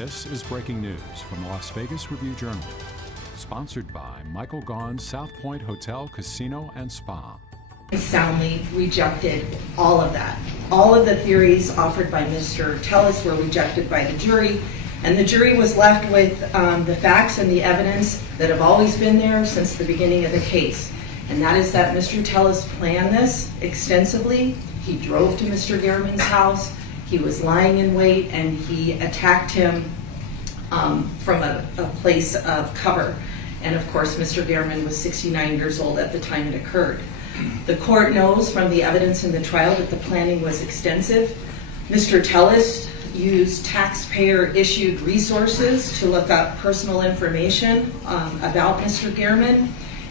This is breaking news from the Las Vegas Review-Journal, sponsored by Michael Gaughan's South Point Hotel, Casino, and Spa. Soundly rejected all of that. All of the theories offered by Mr. Tellis were rejected by the jury, and the jury was left with the facts and the evidence that have always been there since the beginning of the case. And that is that Mr. Tellis planned this extensively. He drove to Mr. Gehrman's house. He was lying in wait, and he attacked him from a place of cover. And of course, Mr. Gehrman was 69 years old at the time it occurred. The court knows from the evidence in the trial that the planning was extensive. Mr. Tellis used taxpayer-issued resources to look up personal information about Mr. Gehrman.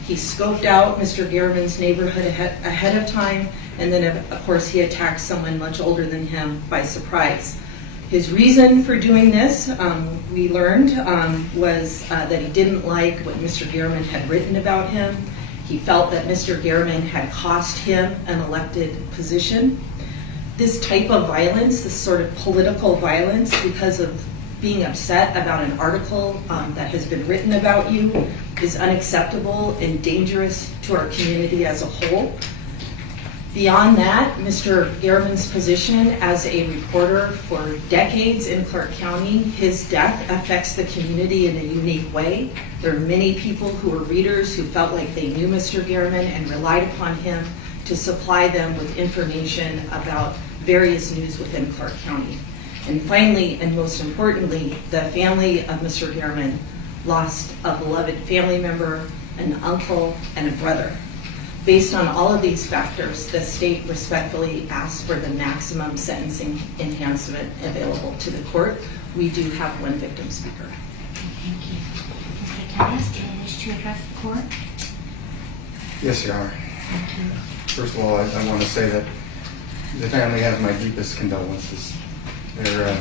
He scoped out Mr. Gehrman's neighborhood ahead of time, and then of course he attacked someone much older than him by surprise. His reason for doing this, we learned, was that he didn't like what Mr. Gehrman had written about him. He felt that Mr. Gehrman had cost him an elected position. This type of violence, this sort of political violence, because of being upset about an article that has been written about you, is unacceptable and dangerous to our community as a whole. Beyond that, Mr. Gehrman's position as a reporter for decades in Clark County, his death affects the community in a unique way. There are many people who are readers who felt like they knew Mr. Gehrman and relied upon him to supply them with information about various news within Clark County. And finally, and most importantly, the family of Mr. Gehrman lost a beloved family member, an uncle, and a brother. Based on all of these factors, the state respectfully asks for the maximum sentencing enhancement available to the court. We do have one victim speaker. Thank you. Mr. Tellis, do you wish to address the court? Yes, Your Honor. Thank you. First of all, I want to say that the family has my deepest condolences. They're,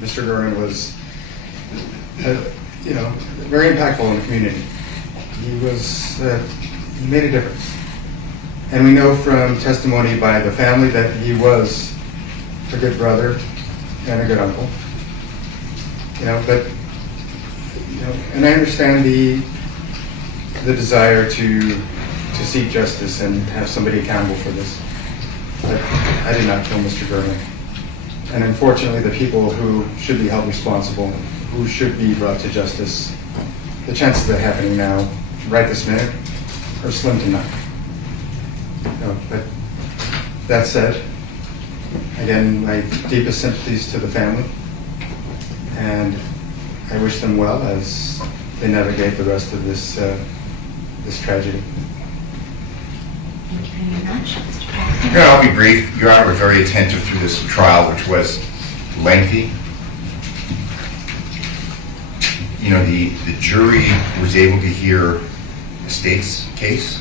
Mr. Gehrman was, very impactful in the community. He made a difference. And we know from testimony by the family that he was a good brother and a good uncle. And I understand the desire to seek justice and have somebody accountable for this. But I did not kill Mr. Gehrman. And unfortunately, the people who should be held responsible, who should be brought to justice, the chances of that happening now, right this minute, are slim to none. But that said, again, my deepest sympathies to the family, and I wish them well as they navigate the rest of this tragedy. Thank you very much. Mr. President? Yeah, I'll be brief. Your Honor was very attentive through this trial, which was lengthy. The jury was able to hear the state's case,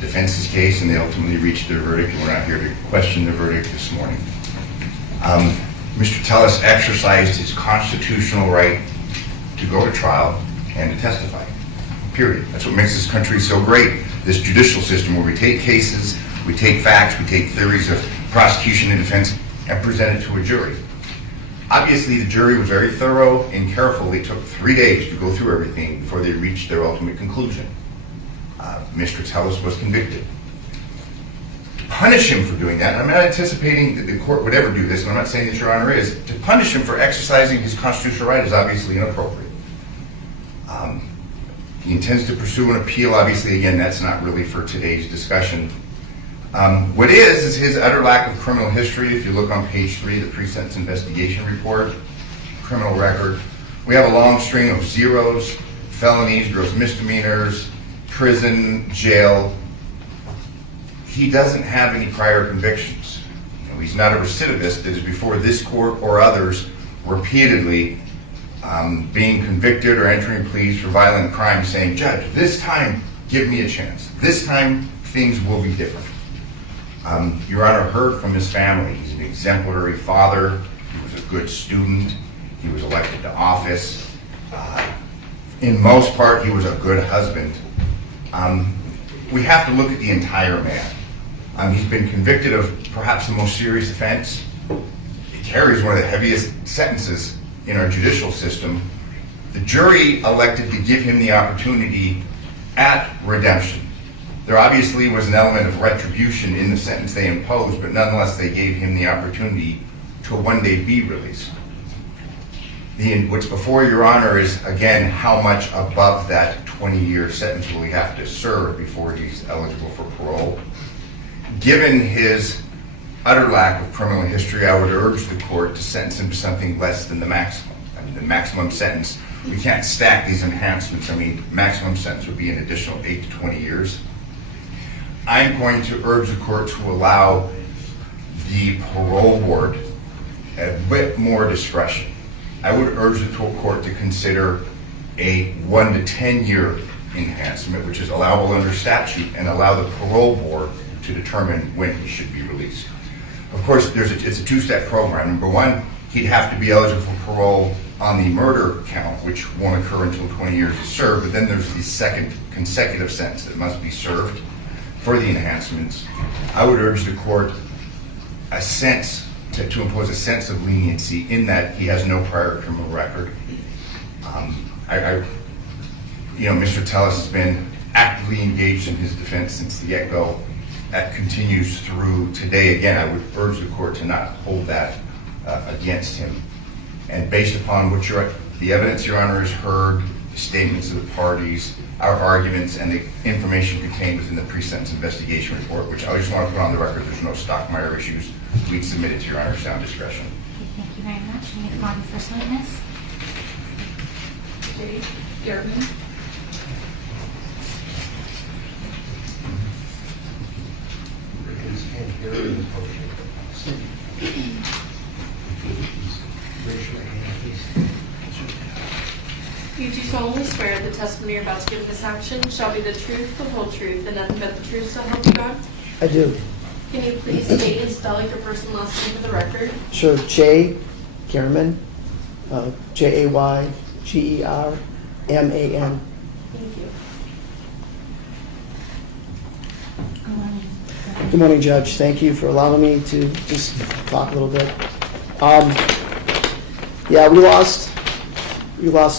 the defense's case, and they ultimately reached their verdict, and we're not here to question the verdict this morning. Mr. Tellis exercised his constitutional right to go to trial and to testify, period. That's what makes this country so great, this judicial system where we take cases, we take facts, we take theories of prosecution and defense and present it to a jury. Obviously, the jury was very thorough and careful. They took 3 days to go through everything before they reached their ultimate conclusion. Mr. Tellis was convicted. To punish him for doing that, and I'm not anticipating that the court would ever do this, and I'm not saying that Your Honor is, to punish him for exercising his constitutional right is obviously inappropriate. He intends to pursue an appeal. Obviously, again, that's not really for today's discussion. What is his utter lack of criminal history. If you look on page 3 of the pre-sentence investigation report, criminal record, we have a long string of zeros, felonies, gross misdemeanors, prison, jail. He doesn't have any prior convictions. He's not a recidivist that is before this court or others repeatedly being convicted or entering pleas for violent crimes, saying, "Judge, this time give me a chance. This time things will be different." Your Honor heard from his family. He's an exemplary father. He was a good student. He was elected to office. In most part, he was a good husband. We have to look at the entire man. He's been convicted of perhaps the most serious offense. It carries one of the heaviest sentences in our judicial system, the jury elected to give him the opportunity at redemption. There obviously was an element of retribution in the sentence they imposed, but nonetheless they gave him the opportunity to one day be released. What's before your honor is, again, how much above that 20-year sentence will he have to serve before he's eligible for parole. Given his utter lack of criminal history, I would urge the court to sentence him to something less than the maximum. I mean, the maximum sentence, we can't stack these enhancements. I mean, maximum sentence would be an additional 8 to 20 years. I'm going to urge the court to allow the parole board a bit more discretion. I would urge the court to consider a 1 to 10 year enhancement, which is allowable under statute, and allow the parole board to determine when he should be released. Of course, it's a two-step program. Number one, he'd have to be eligible for parole on the murder count, which won't occur until 20 years is served, but then there's the second consecutive sentence that must be served for the enhancements. I would urge the court to impose a sense of leniency in that he has no prior criminal record. Mr. Tellis has been actively engaged in his defense since the get-go. That continues through today. Again, I would urge the court to not hold that against him. And based upon the evidence Your Honor has heard, the statements of the parties, our arguments, and the information contained within the pre-sentence investigation report, which I just want to put on the record, there's no Stockmeyer issues. We submit it to Your Honor's sound discretion. Thank you very much. You may call the first witness. Jay Garman. You do solemnly swear the testimony you're about to give in this action shall be the truth, the whole truth, and nothing but the truth, so help you God? I do. Can you please state and spell your first and last name for the record? Sure. Jay German, Jaygerman. Thank you. Good morning. Good morning, Judge. Thank you for allowing me to just talk a little bit. Yeah, we lost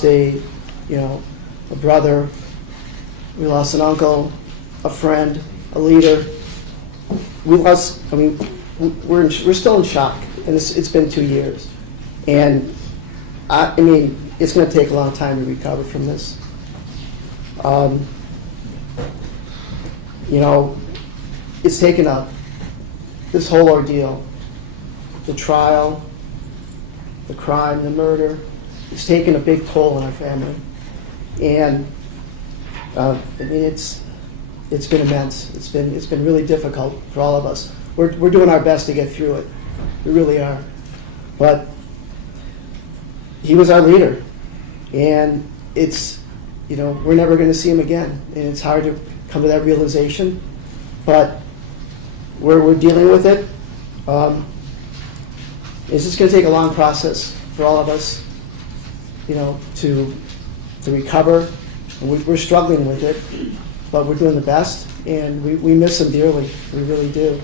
a brother. We lost an uncle, a friend, a leader. We're still in shock, and it's been 2 years. And it's going to take a long time to recover from this. It's taken this whole ordeal, the trial, the crime, the murder, it's taken a big toll on our family. And it's been immense. It's been really difficult for all of us. We're doing our best to get through it. We really are. But he was our leader, and we're never going to see him again. And it's hard to come to that realization, but we're dealing with it. It's just going to take a long process for all of us, to recover. And we're struggling with it, but we're doing the best, and we miss him dearly. We really do.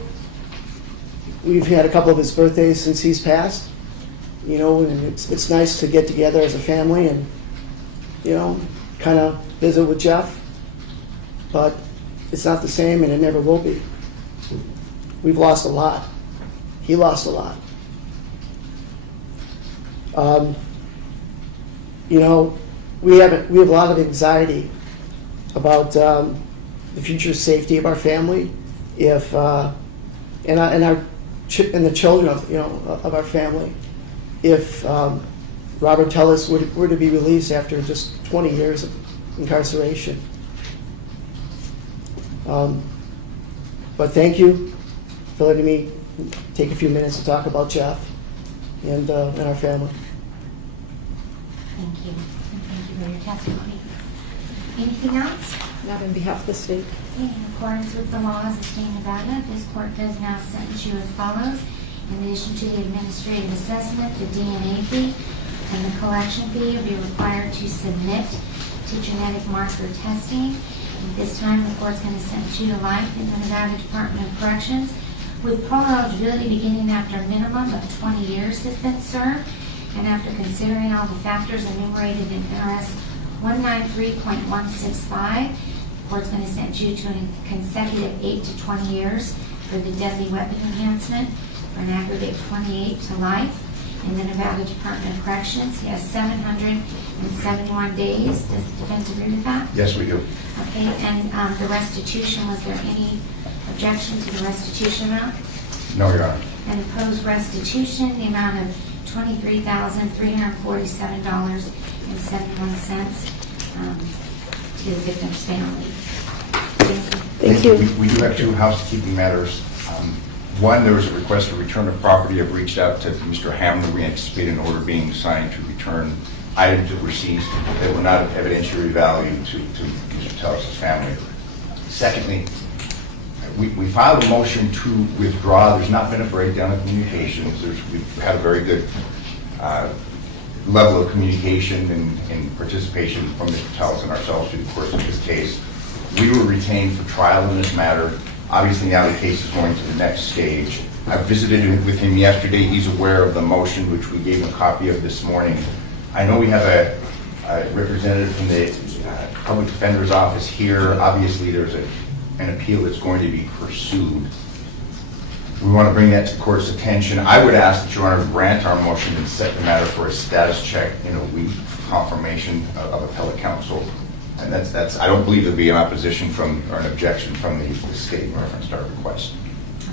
We've had a couple of his birthdays since he's passed, and it's nice to get together as a family and, kind of visit with Jeff, but it's not the same, and it never will be. We've lost a lot. He lost a lot. We have a lot of anxiety about the future safety of our family, and the children of our family, if Robert Tellis were to be released after just 20 years of incarceration. But thank you for letting me take a few minutes to talk about Jeff and our family. Thank you. And thank you for your testimony. Anything else? Not on behalf of the state. In accordance with the laws of the state of Nevada, this court does now sentence you as follows. In addition to the administrative assessment, the DNA fee, and the collection fee will be required to submit to genetic marker testing. At this time, the court's going to sentence you to life in the Nevada Department of Corrections with parole eligibility beginning after a minimum of 20 years has been served. and after considering all the factors enumerated in NRS 193.165, the court's going to sentence you to a consecutive 8 to 20 years for the deadly weapon enhancement for an aggregate 28 to life. In the Nevada Department of Corrections, he has 771 days. Does the defense agree with that? Yes, we do. Okay, and the restitution, was there any objection to the restitution amount? No, Your Honor. And opposed restitution, the amount of $23,347.71 to the victim's family. Thank you. We do have two housekeeping matters. One, there was a request for return of property. I've reached out to Mr. Hamlin. We anticipate an order being signed to return items that were seized that were not of evidentiary value to Mr. Tellis' family. Secondly, we filed a motion to withdraw. There's not been a breakdown of communications. We've had a very good level of communication and participation from Mr. Tellis and ourselves through the course of this case. We were retained for trial in this matter. Obviously, now the case is going to the next stage. I visited with him yesterday. He's aware of the motion, which we gave him a copy of this morning. I know we have a representative from the Public Defender's Office here. Obviously, there's an appeal that's going to be pursued. We want to bring that to the court's attention. I would ask that Your Honor grant our motion and set the matter for a status check in a week for confirmation of appellate counsel. And that's I don't believe there'll be an opposition from or an objection from the state in reference to our request.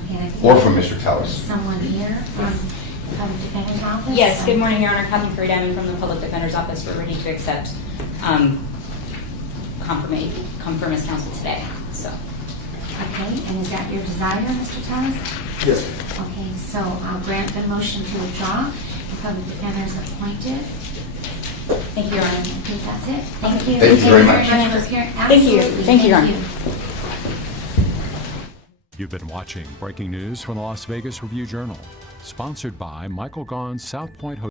Okay, I think Or from Mr. Tellis. someone here from the Public Defender's Office? Yes, good morning, Your Honor. Kathy Freedman from the Public Defender's Office. We're ready to accept confirm as counsel today. So, Okay, and is that your desire, Mr. Tellis? Yes. Okay, so I'll grant the motion to withdraw. The public defender is appointed. thank you, Your Honor. I think that's it. Thank you. Thank you very much. for appearing. Thank you. Absolutely. Thank you, Your Honor. You've been watching breaking news from the Las Vegas Review-Journal, sponsored by Michael Gaughan's South Point Hotel.